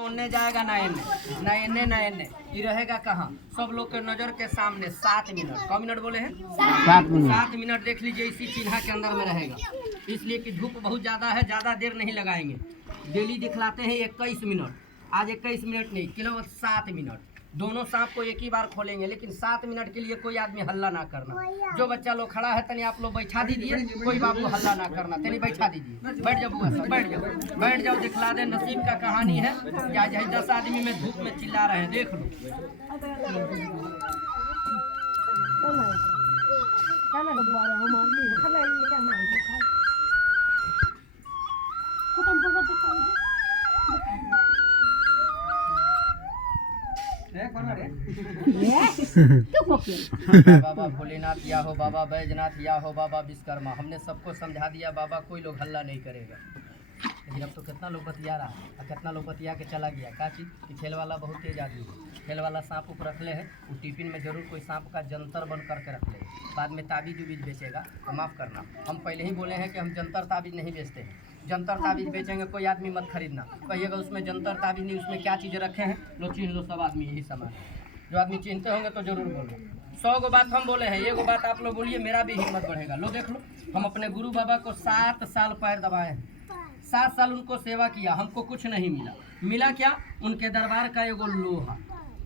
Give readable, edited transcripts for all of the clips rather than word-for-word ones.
उन्ने जाएगा ना इन्ने, ना इन्ने ना इन्ने, ये रहेगा कहाँ? सब लोग के नजर के सामने 7 मिनट। कौ मिनट बोले हैं? 7 मिनट देख लीजिए, इसी चिन्हा के अंदर में रहेगा। इसलिए कि धूप बहुत ज़्यादा है, ज़्यादा देर नहीं लगाएंगे। डेली दिखलाते हैं 21 मिनट, आज 21 मिनट नहीं, केवल 7 मिनट। दोनों सांप को एक ही बार खोलेंगे, लेकिन 7 मिनट के लिए कोई आदमी हल्ला ना करना। जो बच्चा लोग खड़ा है तनी आप लोग बैठा दीजिए, कोई बाबू हल्ला ना करना, तनी बैठा दीजिए। बैठ जाओ बुआ सब, बैठ जाओ, बैठ जाओ। दिखला दे, नसीब का कहानी है कि आज 10 आदमी में धूप में चिल्ला रहे हैं, देख लो। बाबा भोलेनाथ या हो, बाबा बैजनाथ या हो, बाबा विश्वकर्मा, हमने सबको समझा दिया बाबा, कोई लोग हल्ला नहीं करेगा। लेकिन अब तो कितना लोग बतिया रहा और कितना लोग बतिया के चला गया। क्या चीज़ कि खेल वाला बहुत तेज आदमी है, खेल वाला सांप ऊपर रख ले है, वो टिफिन में जरूर कोई सांप का जंतर बन करके रख ले, बाद में ताबीज उबीज बेचेगा। तो माफ़ करना, हम पहले ही बोले हैं कि हम जंतर ताबीज नहीं बेचते हैं। जंतर ताबीज बेचेंगे कोई आदमी मत खरीदना, कहिएगा उसमें जंतर ताबीज नहीं, उसमें क्या चीज़ें रखे हैं लो चिन्ह लो सब आदमी, यही सामान। जो आदमी चिन्हते होंगे तो जरूर बोलो। 100 गो बात हम बोले हैं, एगो बात आप लोग बोलिए, मेरा भी हिम्मत बढ़ेगा। लो देख लो, हम अपने गुरु बाबा को 7 साल पैर दबाए हैं, 7 साल उनको सेवा किया, हमको कुछ नहीं मिला। मिला क्या? उनके दरबार का एगो लोहा।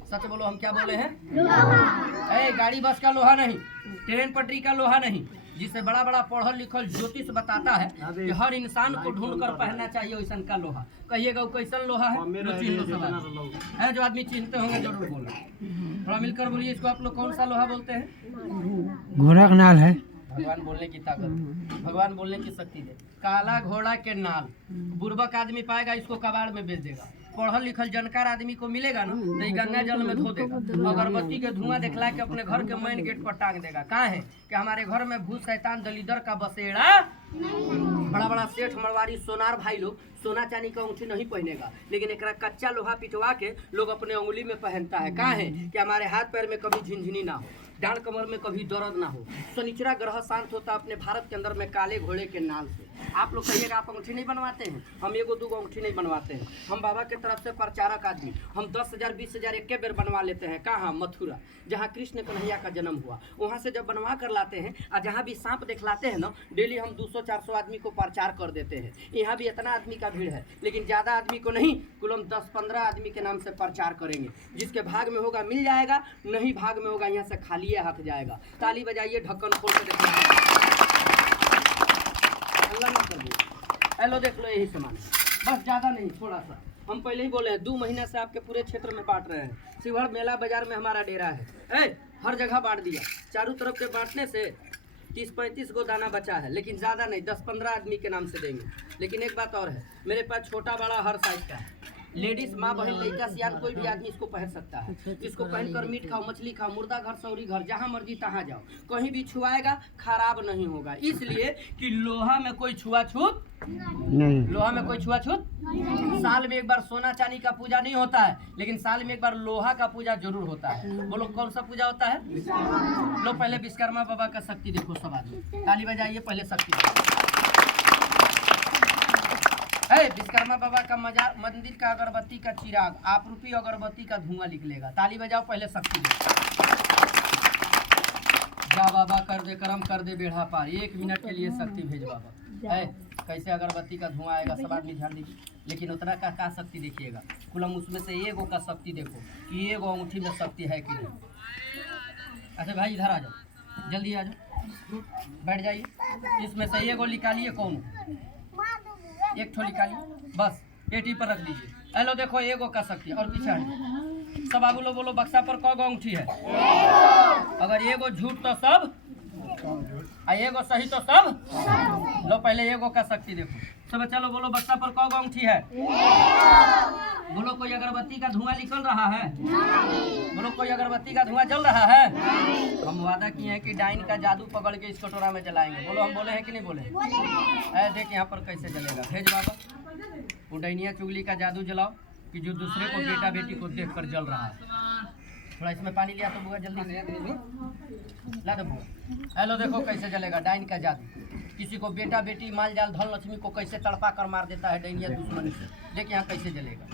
सच बोलो, हम क्या बोले हैं? लोहा। गाड़ी बस का लोहा नहीं, ट्रेन पटरी का लोहा नहीं, जिसे बड़ा बड़ा पढ़ल लिखल ज्योतिष बताता है कि हर इंसान को ढूंढ कर पहनना चाहिए वैसन का लोहा। कहिएगा वो कैसन लोहा है? है जो आदमी चिन्हते होंगे जरूर बोलो। थोड़ा मिलकर बोलिए, इसको आप लोग कौन सा लोहा बोलते हैं? घोड़ा का नाल है। भगवान बोलने की ताकत, भगवान बोलने की शक्ति दे। काला घोड़ा के नाल, बुर्बक आदमी पाएगा इसको कबाड़ में बेच देगा। पढ़ल लिखल जानकार आदमी को मिलेगा ना तो गंगा जल में धो देगा, अगरबत्ती के धुआं दिखला के अपने घर के मेन गेट पर टांग देगा। कहाँ है कि हमारे घर में भूत शैतान दलीदर का बसेड़ा। बड़ा बड़ा सेठ मरवारी सोनार भाई लोग सोना चांदी का अंगूठी नहीं पहनेगा, लेकिन एक कच्चा लोहा पिटवा के लोग अपने उंगली में पहनता है। कहाँ है कि हमारे हाथ पैर में कभी झिनझिनी ना हो, डांड कमर में कभी दर्द ना हो, शनिचरा ग्रह शांत होता अपने भारत के अंदर में काले घोड़े के नाल से। आप लोग कहिएगा आप अंगूठी नहीं बनवाते हैं, हम एगो दूगो अंगूठी नहीं बनवाते हैं। हम बाबा के तरफ से प्रचारक आदमी, हम 10,000 20,000 एक बेर बनवा लेते हैं। कहाँ? मथुरा, जहाँ कृष्ण कन्हैया का जन्म हुआ, वहाँ से जब बनवा कर लाते हैं और जहाँ भी सांप दिखलाते हैं ना, डेली हम 200-400 आदमी को प्रचार कर देते हैं। यहाँ भी इतना आदमी का भीड़ है, लेकिन ज़्यादा आदमी को नहीं, कुल हम 10-15 आदमी के नाम से प्रचार करेंगे। जिसके भाग में होगा मिल जाएगा, नहीं भाग में होगा यहाँ से खाली हाथ जाएगा। ताली बजाइए, ढक्कन खोल के देखिए, अल्लाह ना कर दे। हेलो देख लो, यही सामान है, बस ज़्यादा नहीं, थोड़ा सा। हम पहले ही बोले हैं 2 महीने से आपके पूरे क्षेत्र में बांट रहे हैं। शिवहर मेला बाजार में हमारा डेरा है, हर जगह बांट दिया। चारों तरफ के बांटने से 30-35 गो दाना बचा है, लेकिन ज़्यादा नहीं, 10-15 आदमी के नाम से देंगे। लेकिन एक बात और है, मेरे पास छोटा बड़ा हर साइज का है। लेडीज, माँ, बहन, लड़का, सियान, कोई भी आदमी इसको पहन सकता है। इसको पहनकर मीट खाओ, मछली खाओ, मुर्दा घर, सौरी घर, जहाँ मर्जी तहाँ जाओ, कहीं भी छुआएगा खराब नहीं होगा। इसलिए कि लोहा में कोई छुआछूत नहीं, लोहा में कोई छुआछूत। साल में एक बार सोना चांदी का पूजा नहीं होता है, लेकिन साल में एक बार लोहा का पूजा जरूर होता है। बोलो कौन सा पूजा होता है? लो पहले विश्वकर्मा बाबा का शक्ति देखो सब आदमी, ताली बजाइए पहले शक्ति। विश्वकर्मा बाबा का मजार मंदिर का अगरबत्ती का चिराग, आप रूपी अगरबत्ती का धुआं निकलेगा। ताली बजाओ पहले शक्ति दे। जा बाबा कर दे करम, कर दे बेड़ा पार, 1 मिनट के लिए शक्ति भेज बाबा। कैसे अगरबत्ती का धुआं आएगा, सब आदमी ध्यान दीजिए। लेकिन उतना का शक्ति देखिएगा, कुल हम उसमें से एगो का शक्ति देखो कि एगो अंगूठी में शक्ति है कि नहीं। अच्छा भाई इधर आ जाओ, जल्दी आ जाओ, बैठ जाइए। इसमें से एगो निकालिए, कौन एक ठो निकालिए, बस पेटी पर रख लीजिए। हेलो देखो, एगो का शक्ति। और पीछे हटिए, सब आगू लो, बोलो बक्सा पर कौ गो अंगूठी है? अगर एगो झूठ तो सब, एगो सही तो सब। लो पहले एगो का शक्ति देखो सब। चलो बोलो बक्सा पर कौ गो अंगूठी है? बोलो कोई अगरबत्ती का धुआं निकल रहा है? बोलो कोई अगरबत्ती का धुआं जल रहा है? हम वादा किए हैं कि डाइन का जादू पकड़ के इस कटोरा में जलाएंगे। बोलो हम बोले हैं कि नहीं बोले? देख यहाँ पर कैसे जलेगा, भेज बाबा। वो डाइनिया चुगली का जादू जलाओ कि जो दूसरे को बेटा बेटी को देख कर जल रहा है। थोड़ा इसमें पानी लिया तो बुआ, जल्दी ला दो बुआ। हेलो देखो कैसे जलेगा डाइन का जादू। किसी को बेटा बेटी माल जाल धन लक्ष्मी को कैसे तड़पा कर मार देता है डाइनिया दुश्मनी से। देखिए यहाँ कैसे जलेगा।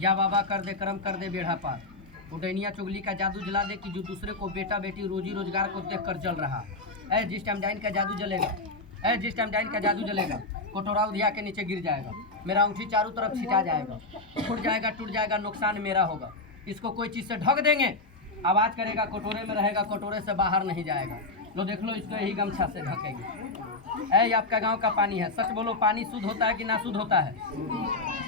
या बाबा कर दे करम कर दे बेड़ा पार। उडैनिया चुगली का जादू जला दे कि जो दूसरे को बेटा बेटी रोजी रोजगार को देख कर जल रहा है। जिस टाइम डाइन का जादू जलेगा, जिस टाइम डाइन का जादू जलेगा, कटोरा उधिया के नीचे गिर जाएगा, मेरा अंगूठी चारों तरफ छिटा जाएगा, फूट जाएगा, टूट जाएगा, नुकसान मेरा होगा। इसको कोई चीज़ से ढक देंगे, आवाज़ करेगा, कटोरे में रहेगा, कटोरे से बाहर नहीं जाएगा। लो देख लो, इसको यही गमछा से ढकेंगे। ये आपका गांव का पानी है, सच बोलो पानी शुद्ध होता है कि ना शुद्ध होता है?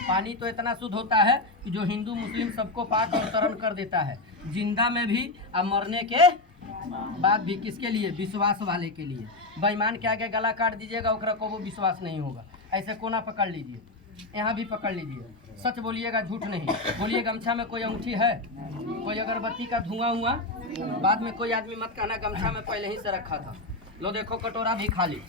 पानी तो इतना शुद्ध होता है कि जो हिंदू मुस्लिम सबको पाक और तरण कर देता है, जिंदा में भी और मरने के बाद भी। किसके लिए? विश्वास वाले के लिए। बेईमान के आगे गला काट दीजिएगा, ओकरा को वो विश्वास नहीं होगा। ऐसे कोना पकड़ लीजिए, यहाँ भी पकड़ लीजिए, सच बोलिएगा, झूठ नहीं बोलिए। गमछा में कोई अंगूठी है, कोई अगरबत्ती का धुआं हुआ, बाद में कोई आदमी मत कहना गमछा में पहले ही से रखा था। लो देखो, कटोरा भी खाली,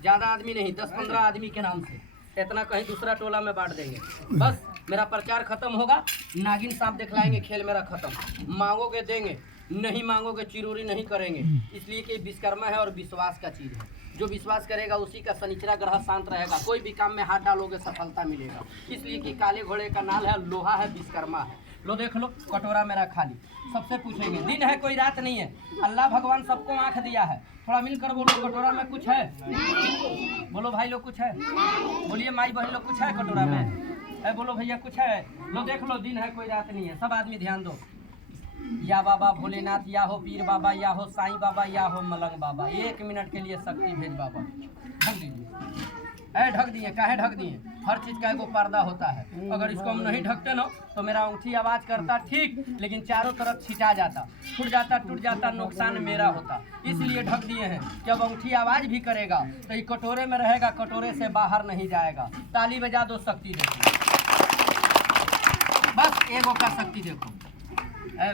ज़्यादा आदमी नहीं, 10-15 आदमी के नाम से, इतना कहीं दूसरा टोला में बांट देंगे। बस मेरा प्रचार खत्म होगा, नागिन सांप दिखलाएंगे, खेल मेरा खत्म। मांगोगे देंगे, नहीं मांगोगे चिरोरी नहीं करेंगे, इसलिए कि विश्वकर्मा है और विश्वास का चीज़ है। जो विश्वास करेगा उसी का शनिचरा ग्रह शांत रहेगा, कोई भी काम में हाथ डालोगे सफलता मिलेगा। इसलिए कि काले घोड़े का नाल है, लोहा है, विश्वकर्मा है। लो देख लो, कटोरा मेरा खाली। सबसे पूछेंगे, दिन है कोई रात नहीं है, अल्लाह भगवान सबको आंख दिया है, थोड़ा मिलकर बोलो, कटोरा में कुछ है? बोलो भाई लोग कुछ है? बोलिए माई बहन लोग कुछ है कटोरा में? बोलो भैया कुछ है? लो देख लो, दिन है कोई रात नहीं है। सब आदमी ध्यान दो, या बाबा भोलेनाथ, या हो पीर बाबा, या हो साईं बाबा, या हो मलंग बाबा, 1 मिनट के लिए शक्ति भेज बाबा। ढक दीजिए। ढक दिए, काहे ढक दिए? हर चीज़ का एगो पर्दा होता है, अगर इसको हम नहीं ढकते ना तो मेरा अंगूठी आवाज़ करता ठीक, लेकिन चारों तरफ छिटा जाता, फूट जाता, टूट जाता, नुकसान मेरा होता। इसलिए ढक दिए हैं, जब अंगूठी आवाज़ भी करेगा तो ये कटोरे में रहेगा, कटोरे से बाहर नहीं जाएगा। ताली बजा दो, शक्ति देखो, बस एगो का शक्ति देखो।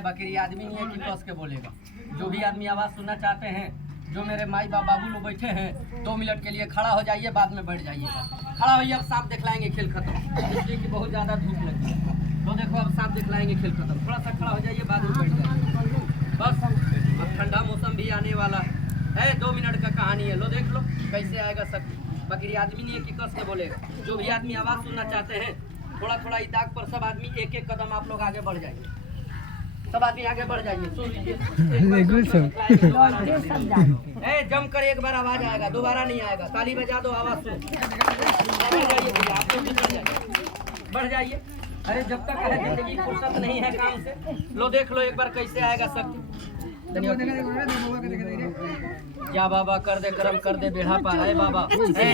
बकरी आदमी नहीं है कि कस के बोलेगा। जो भी आदमी आवाज़ सुनना चाहते हैं, जो मेरे माई बाबू लोग बैठे हैं, 2 मिनट के लिए खड़ा हो जाइए, बाद में बैठ जाइएगा। खड़ा होइए, अब सांप दिखलाएंगे, खेल खत्म, इसलिए कि बहुत ज़्यादा धूप लगी है। तो देखो, अब सांप दिखलाएंगे, खेल खत्म। थोड़ा सा खड़ा हो जाइए, बाद में बैठ जाइए। बस अब ठंडा मौसम भी आने वाला है, 2 मिनट का कहानी है। लो देख लो कैसे आएगा शक्ति। बकरी आदमी नहीं है कि कस के बोलेगा। जो भी आदमी आवाज़ सुनना चाहते हैं, थोड़ा थोड़ा इस दाग पर सब आदमी 1-1 कदम आप लोग आगे बढ़ जाइए। सब आदमी आगे बढ़ जाइए, सुन लीजिए। जम कर एक बार आवाज आएगा, दोबारा नहीं आएगा। ताली बजा दो, आवाज सुनो। आप लोग बढ़ जाइए। अरे जब तक है जिंदगी फुर्सत नहीं है काम से। लो देख लो एक बार कैसे आएगा शक्ति। या बाबा कर दे करम कर दे बेड़ा पार। है बाबा,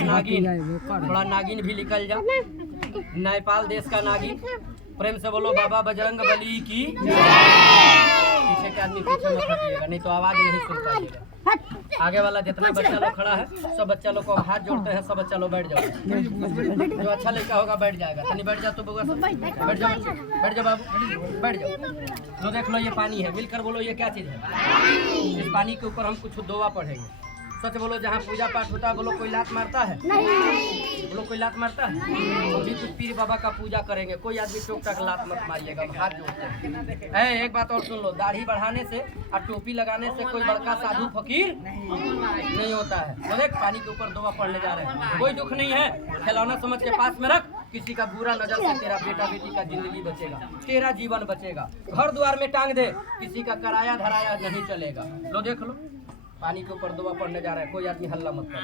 नागिन, थोड़ा नागिन भी निकल जा। नेपाल देश का नागिन, प्रेम से बोलो बाबा बजरंग बली की। पीछे के आदमी पीछे मत हटिएगा, नहीं तो आवाज नहीं सुन पाइएगा। आगे वाला जितना बच्चा लोग खड़ा है, सब बच्चा लोग को हाथ जोड़ते हैं, सब बच्चा लोग बैठ जाओ। जो अच्छा लड़का होगा बैठ जाएगा। तनी बैठ जाओ तो बउआ, बैठ जाओ, बैठ जाओ बाबू, बैठ जाओ। तो देख लो ये पानी है, मिलकर बोलो ये क्या चीज़ है? इस पानी के ऊपर हम कुछ दुआ पढ़ेंगे। सच बोलो, जहाँ पूजा पाठ होता है, बोलो कोई लात मारता है? बोलो कोई लात मारता है? तो भी कुछ पीर बाबा का पूजा करेंगे, कोई आदमी टोक टक लात मत मारिएगा, हाथ जोड़ते हैं। एक बात और सुन लो, दाढ़ी बढ़ाने से और टोपी लगाने से कोई बड़का साधु फकीर नहीं होता है। तो देख पानी के ऊपर दुआ पढ़ने जा रहे हैं, कोई दुख नहीं है, खिलौना समझ के पास में रख। किसी का बुरा नजर से तेरा बेटा बेटी का जिंदगी बचेगा, तेरा जीवन बचेगा। घर द्वार में टांग दे, किसी का कराया धराया नहीं चलेगा। लो देख लो, पानी के ऊपर दुआ पढ़ने जा रहे हैं, कोई आदमी हल्ला मत कर।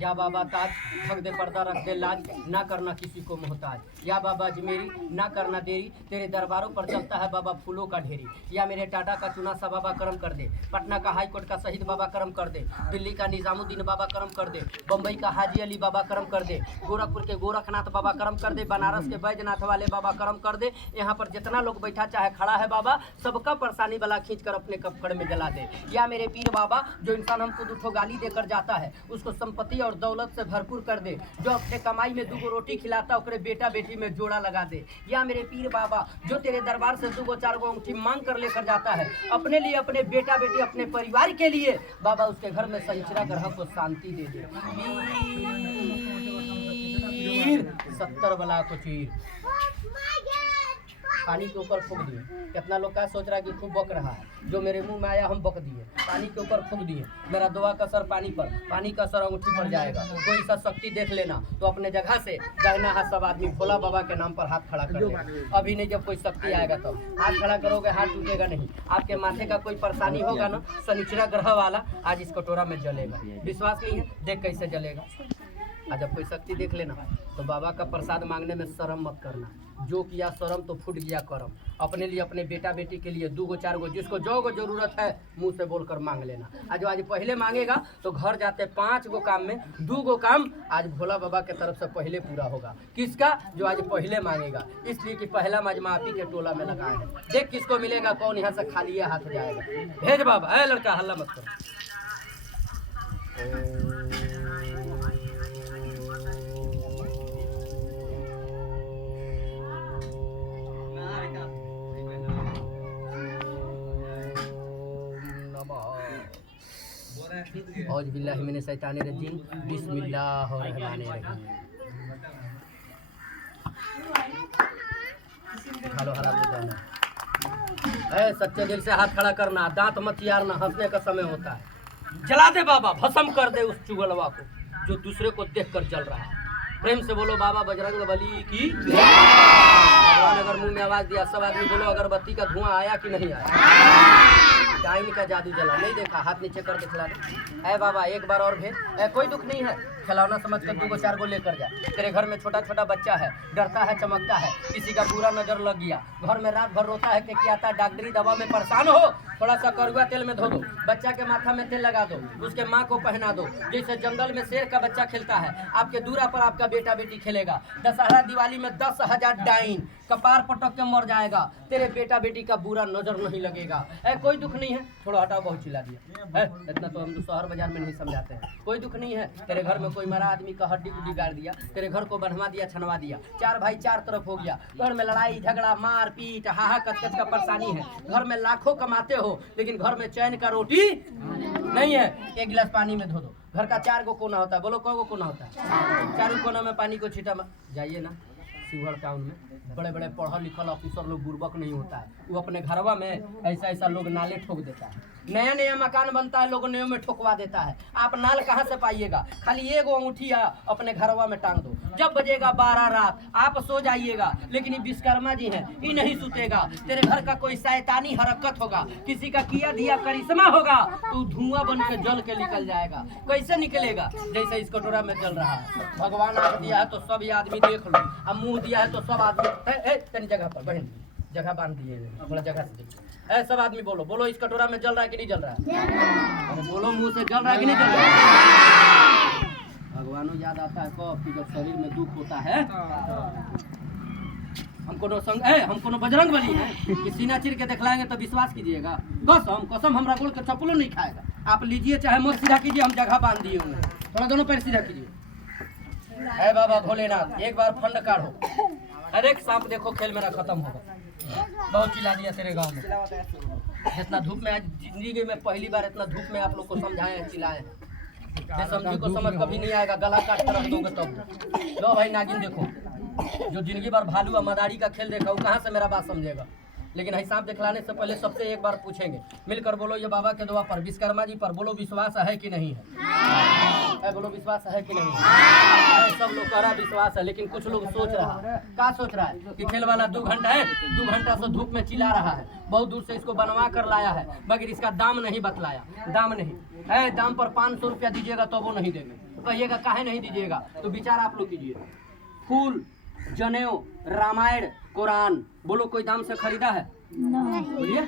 या बाबा ताज ठग दे, पर्दा रख दे लाज, ना करना किसी को मोहताज। या बाबा अजमेरी, ना करना देरी, तेरे दरबारों पर चलता है बाबा फूलों का ढेरी। या मेरे टाटा का चुना सा बाबा करम कर दे, पटना का हाई कोर्ट का शहीद बाबा करम कर दे, दिल्ली का निजामुद्दीन बाबा करम कर दे, बम्बई का हाजी अली बाबा करम कर दे, गोरखपुर के गोरखनाथ बाबा करम कर दे, बनारस के बैजनाथ वाले बाबा करम कर दे। यहाँ पर जितना लोग बैठा चाहे खड़ा है बाबा, सबका परेशानी वाला खींच कर अपने कपड़ में जला दे। या मेरे पीर बाबा, जो इंसान हमको दुठो गाली देकर जाता है, उसको संपत्ति और दौलत से भरपूर कर दे। जो अपने कमाई में 2 रोटी खिलाता, ओकरे बेटा बेटी में जोड़ा लगा दे। या मेरे पीर बाबा, जो तेरे दरबार से 2-4 अंगूठी मांग कर लेकर जाता है, अपने लिए, अपने बेटा बेटी, अपने परिवार के लिए, बाबा उसके घर में शनिचरा ग्रह को शांति दे दे। 70 बला को चीर। पानी के ऊपर फूंक दिए। कितना लोग का सोच रहा है कि खूब बक रहा है, जो मेरे मुंह में आया हम बक दिए। पानी के ऊपर फूंक दिए, मेरा दुआ का असर पानी पर, पानी का असर अंगूठी पर जाएगा। कोई सा शक्ति देख लेना तो अपने जगह से दाहिना हाथ सब आदमी भोला बाबा के नाम पर हाथ खड़ा कर लेगा। अभी नहीं, जब कोई शक्ति आएगा तब तो हाथ खड़ा करोगे, हाथ टूटेगा नहीं। आपके माथे का कोई परेशानी होगा ना, शनिचरा ग्रह वाला आज इस कटोरा में जलेगा। विश्वास नहीं है, देख कैसे जलेगा। आज जब कोई शक्ति देख लेना तो बाबा का प्रसाद मांगने में शर्म मत करना। जो किया शर्म तो फूट गया करम। अपने लिए, अपने बेटा बेटी के लिए 2 गो 4 गो जिसको जो गो जरूरत है मुंह से बोलकर मांग लेना। आज जो आज पहले मांगेगा तो घर जाते 5 गो काम में 2 गो काम आज भोला बाबा के तरफ से पहले पूरा होगा। किसका? जो आज पहले मांगेगा। इसलिए कि पहला मजमा आप ही के टोला में लगाए हैं। देख किसको मिलेगा, कौन यहाँ से खाली हाथ जाएगा। भेज बाबा। ए लड़का हल्ला मत करो। औज़ बिल्लाहि मिनश शैतानिर रजीम, बिस्मिल्लाहिर्रहमानिर्रहीम। हेलो हरा देना। ए सच्चे दिल से हाथ खड़ा करना, दांत मत यारना, हंसने का समय होता है। जला दे बाबा, भस्म कर दे उस चुगलवा को जो दूसरे को देखकर जल रहा है। प्रेम से बोलो बाबा बजरंग बली की। भगवान अगर मुंह में आवाज दिया, सब आदमी बोलो अगरबत्ती का धुआं आया कि नहीं आया। डाइन का जादू जला, नहीं देखा? हाथ नीचे कर दिखला दे। ए बाबा एक बार और भेज। कोई दुख नहीं है, खिलौना समझ कर 2 गो 4 गो लेकर जा। तेरे घर में छोटा छोटा बच्चा है, डरता है, चमकता है, किसी का बुरा नजर लग गया, घर में रात भर रोता है कि आता डॉक्टरी दवा में परेशान हो, थोड़ा सा कड़वा तेल में धो दो, बच्चा के माथा में तेल लगा दो, उसके माँ को पहना दो। जैसे जंगल में शेर का बच्चा खेलता है, आपके दूरा पर आपका बेटा बेटी खेलेगा। दशहरा दिवाली में 10,000 डाइन कपार पटक के मर जाएगा। तेरे बेटा बेटी का बुरा नजर नहीं लगेगा। कोई दुख नहीं है, थोड़ा हटाओ, बहुत चिल्ला दिया। इतना तो हम शहर बाजार में नहीं समझाते हैं। कोई दुख नहीं है। तेरे घर में कोई मरा आदमी का हड्डी गुड्डी गाड़ दिया, तेरे घर को बनवा दिया, छनवा दिया, 4 भाई 4 तरफ हो गया, घर में लड़ाई झगड़ा मार पीट हाहा कच का परेशानी है। घर में लाखों कमाते हो लेकिन घर में चैन का रोटी नहीं है। 1 गिलास पानी में धो दो। घर का 4 गो कोना होता है, बोलो कौ गो कोना होता है? 4 कोना में पानी को छीटा। जाइए ना शिवहर टाउन में, बड़े बड़े पढ़ल लिखल ऑफिसर लोग बुर्बक नहीं होता है, वो अपने घरवा में ऐसा लोग नाले ठोक देता है। नया नया मकान बनता है, लोग नए में ठोकवा देता है। आप नाल कहाँ से पाइएगा? खाली 1 अंगूठी अपने घरवा में टांग दो। जब बजेगा 12 रात आप सो जाइएगा, लेकिन ये विश्वकर्मा जी हैं, ये नहीं सुतेगा। तेरे घर का कोई शैतानी हरकत होगा, किसी का किया दिया करिश्मा होगा तो धुआं बन के जल के निकल जाएगा। कैसे निकलेगा? जैसे इस कटोरा में जल रहा है। भगवान आंख दिया है तो सब ये आदमी देख लो, अब मुंह दिया है तो सब आदमी तेरी जगह पर बहन जगह बांध दिए, थोड़ा जगह से देखिए। सब आदमी बोलो, बोलो इस कटोरा में जल रहा है कि नहीं जल रहा है? अरे बोलो मुंह से, जल रहा है कि नहीं जल रहा है? भगवानों याद आता है कब कि जब शरीर में दुख होता है। हम कोनो बजरंग बली है कि सीना चिर के दिखलाएंगे तो विश्वास कीजिएगा। कसम हमरा गोल के चप्पलों नहीं खाएगा। आप लीजिए चाहे मोर सीधा कीजिए, हम जगह बांध दिए उन्हें, थोड़ा दोनों पैर सीधा कीजिए। है बाबा भोलेनाथ, एक बार फंड काढ़ो। अरे सांप देखो खेल मेरा खत्म होगा। बहुत चिल्ला दिया तेरे गांव में। इतना धूप में, आज जिंदगी में पहली बार इतना धूप में आप लोग को समझाए चिल्लाए। समझी को समझ कभी नहीं आएगा, गला काट कर रख दोगे तब। लो भाई नागिन देखो, जो जिंदगी भर भालू और मदारी का खेल देखा वो कहाँ से मेरा बात समझेगा। लेकिन हिसाब दिखलाने से पहले सबसे एक बार पूछेंगे, मिलकर बोलो ये बाबा के दुआ पर, विश्वकर्मा जी पर बोलो विश्वास है कि नहीं है? बोलो विश्वास है कि नहीं है? सब लोग कह रहा विश्वास है, लेकिन कुछ लोग सोच रहा है, क्या सोच रहा है कि खेल वाला 2 घंटा है, 2 घंटा से धूप में चिल्ला रहा है, बहुत दूर से इसको बनवा कर लाया है, मगर इसका दाम नहीं बतलाया। दाम नहीं है, दाम पर 500 रुपया दीजिएगा तो वो नहीं देंगे। कहिएगा काहे नहीं दीजिएगा, तो विचार आप लोग कीजिए। फूल, जनेऊ, रामायण, कुरान, बोलो कोई दाम से खरीदा है? बोलिए।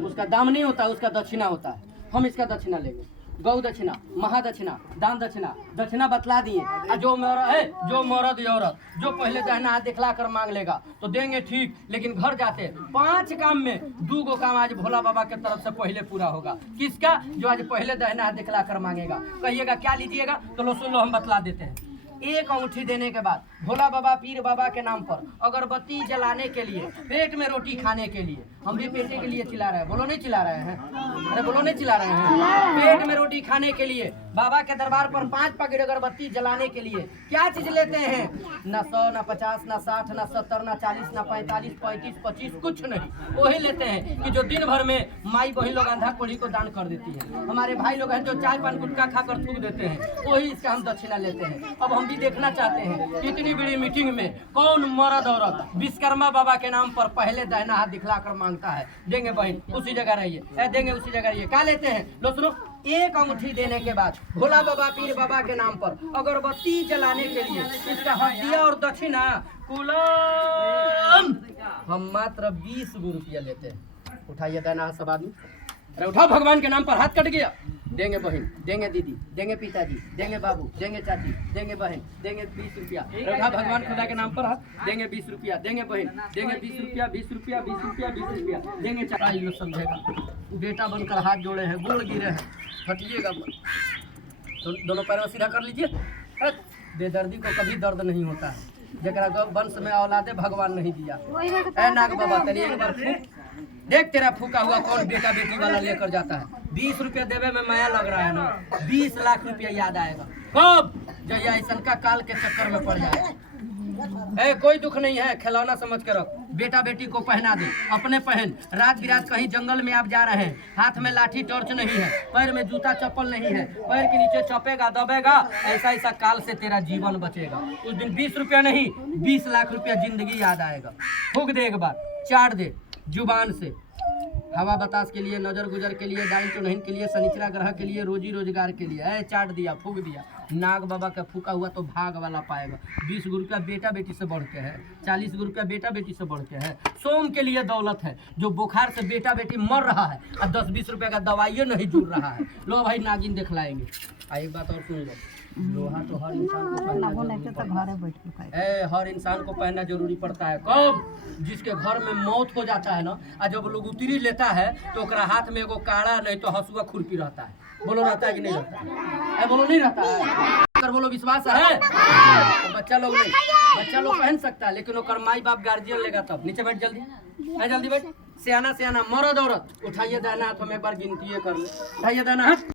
उसका दाम नहीं होता, उसका दक्षिणा होता है। हम इसका दक्षिणा लेंगे, गौ दक्षिणा, महादक्षिणा, दान दक्षिणा, दक्षिणा बतला दिए। जो मर्द औरत जो पहले दाहिना हाथ दिखला कर मांग लेगा तो देंगे ठीक, लेकिन घर जाते 5 काम में 2 गो काम आज भोला बाबा के तरफ से पहले पूरा होगा। किसका? जो आज पहले दाहिना हाथ दिखला कर मांगेगा। कहिएगा क्या लीजिएगा, तो लो सुन लो, हम बतला देते हैं। 1 अंगूठी देने के बाद भोला बाबा पीर बाबा के नाम पर अगरबत्ती जलाने के लिए, पेट में रोटी खाने के लिए, हम भी पेटे के लिए चिल्ला रहे हैं, बोलो नहीं चिल्ला रहे हैं? अरे बोलो नहीं चिल्ला रहे हैं? पेट में रोटी खाने के लिए बाबा के दरबार पर 5 पैकेट अगरबत्ती जलाने के लिए क्या चीज लेते हैं? न 100, न 50, न 60, न 70, न 40, न 45, 35, 25 कुछ नहीं। वही लेते हैं कि जो दिन भर में माई बहन लोग अंधा कोढ़ी को दान कर देती है। हमारे भाई लोग हैं जो चाय पान गुटखा खाकर थूक देते हैं, वही इसका हम दक्षिणा लेते हैं। अब हम भी देखना चाहते हैं कि इतनी बड़ी मीटिंग में कौन मर्द औरत विश्वकर्मा बाबा के नाम पर पहले दाहिना हाथ दिखलाकर मांगता है। देंगे बहन, उसी जगह रहिए, देंगे उसी जगह रहिए। क्या लेते हैं लो सुनो, एक अंगूठी देने के बाद भोला बाबा पीर बाबा के नाम पर अगरबत्ती जलाने के लिए इसका हदिया और दक्षिणा कुलम हम मात्र 20 रुपया लेते हैं। उठाइए दाना सब आदमी, अरे उठाओ, भगवान के नाम पर हाथ कट गया। देंगे बहन, देंगे दीदी, देंगे पिताजी, देंगे बाबू, देंगे चाची, देंगे बहन, देंगे 20 रुपया। उठा भगवान खुदा के नाम पर हाथ, देंगे 20 रुपया, देंगे बहन, देंगे 20 रुपया, 20 रुपया, 20 रुपया, 20 रुपया, देंगे चाचा। ये समझेगा बेटा बनकर हाथ जोड़े हैं, गोड़ गिरे हैं, हटिएगा। तो दोनों पैरों सीधा कर लीजिए। बेदर्दी को कभी दर्द नहीं होता है, जरा वंश में औलादे भगवान नहीं दिया। ऐ नाग बाबा तेरी एक बार फूक देख, तेरा फूका हुआ कौन बेटा बेटी वाला लेकर जाता है। 20 रुपया देवे में माया लग रहा है ना, 20 लाख रुपया याद आएगा कब? जब ऐसा का काल के चक्कर में पड़ जाए। कोई दुख नहीं है, खिलौना समझ कर रख। बेटा बेटी को पहना दे, अपने पहन। रात बिरात कहीं जंगल में आप जा रहे हैं, हाथ में लाठी टॉर्च नहीं है, पैर में जूता चप्पल नहीं है, पैर के नीचे चपेगा दबेगा, ऐसा ऐसा काल से तेरा जीवन बचेगा। उस दिन 20 रुपया नहीं, 20 लाख रुपया जिंदगी याद आएगा। फूक दे एक बार, चाट दे जुबान से। हवा बतास के लिए, नजर गुजर के लिए, डाइन चुनहिन के लिए, शनिचरा ग्रह के लिए, रोजी रोजगार के लिए। चाट दिया, फूक दिया। नाग बाबा का फूका हुआ तो भाग वाला पाएगा। 20 रुपया बेटा बेटी से बढ़ के है, 40 रुपया बेटा बेटी से बढ़ के है। सोम के लिए दौलत है, जो बुखार से बेटा बेटी मर रहा है और 10-20 रुपया का दवाइयों नहीं जुड़ रहा है। लो भाई नागिन दिखलाएंगे। एक बात और सुन लो, लोहा तो हर इंसान को हर इंसान को पहनना जरूरी पड़ता है। कब? जिसके घर में मौत हो जाता है ना, और जब लोग उतरी लेता है तो ओकरा हाथ में एगो काड़ा नहीं तो हसुआ खुरपी रहता है। बोलो रहता है कि नहीं रहता है? बोलो नहीं रहता है? कर बोलो विश्वास है? तो बच्चा लोग नहीं, बच्चा लोग पहन सकता है, लेकिन ओकर माई बाप गार्जियन लेगा तब। नीचे बैठ जल्दी, है जल्दी बैठ। सियाना सियाना मर्द औरत उठाइए दाना हाथ में, एक बार गिनती कर ले। उठाइए दाना हाथ।